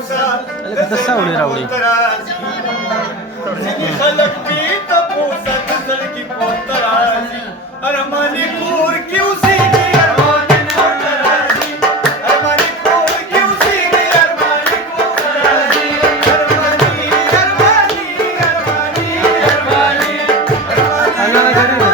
تساوي راوړي خلق دې تپوسه د زړګي پورته راځي ارماني کور کې اوسېږي ارماني کور ته راځي ارماني کور کې اوسېږي ارماني کور ته راځي ارماني ارماني ارماني ارماني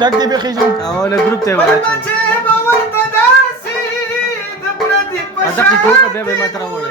ټک دی به خېجو او له ګروپ ته وایي دا چې کومه به ما تر وړه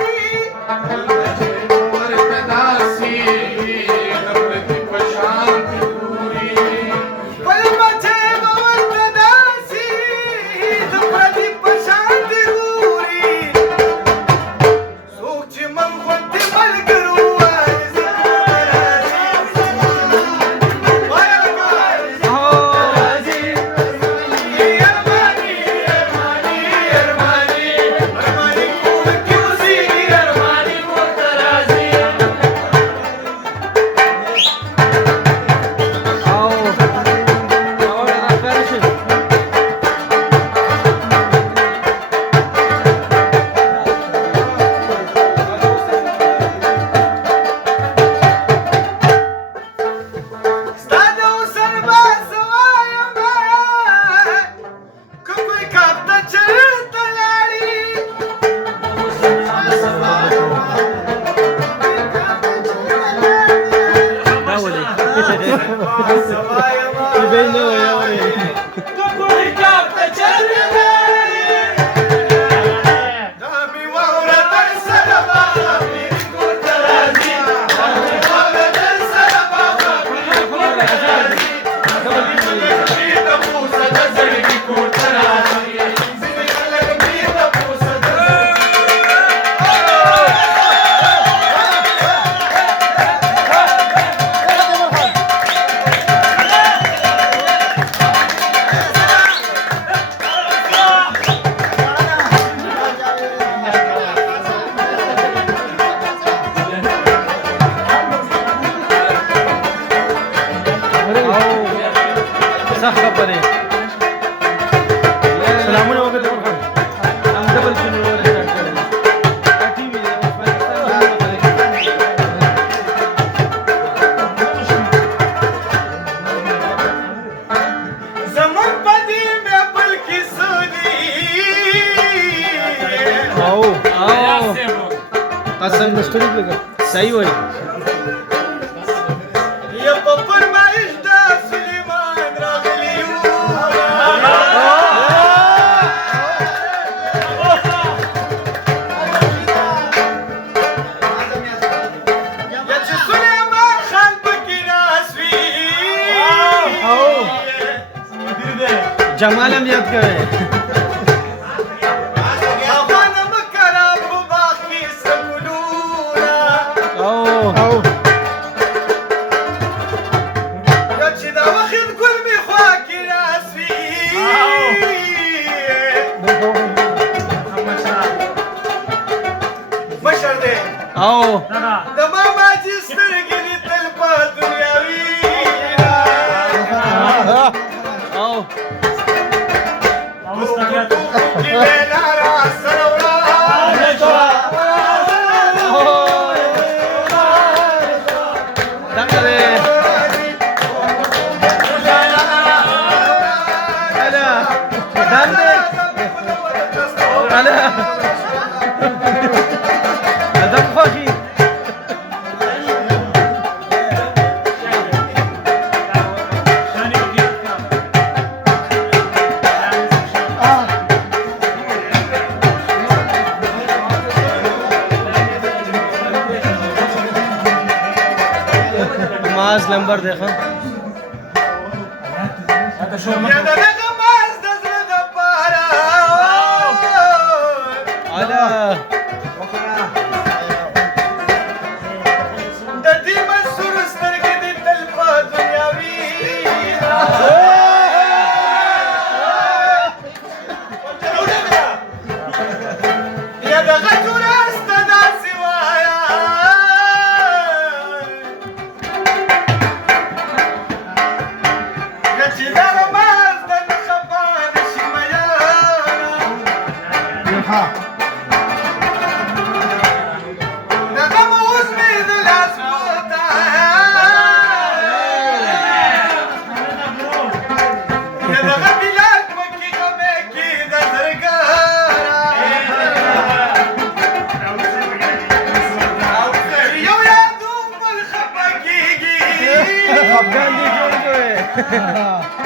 صحیح وایي جمال هم یاد کوي नंबर देखो د دې منصور سترګې دې تل په دنیا وي یا دغه جوړه سته داسې وایه یا چې دا رمز د نه خفه نشي میانه دغه مو اوس مې د لاس پوته یا دغه بلاک مکې غمې کې د زرګاره او که یو یادو بل خفه کېږي افغان دي جوړ کړي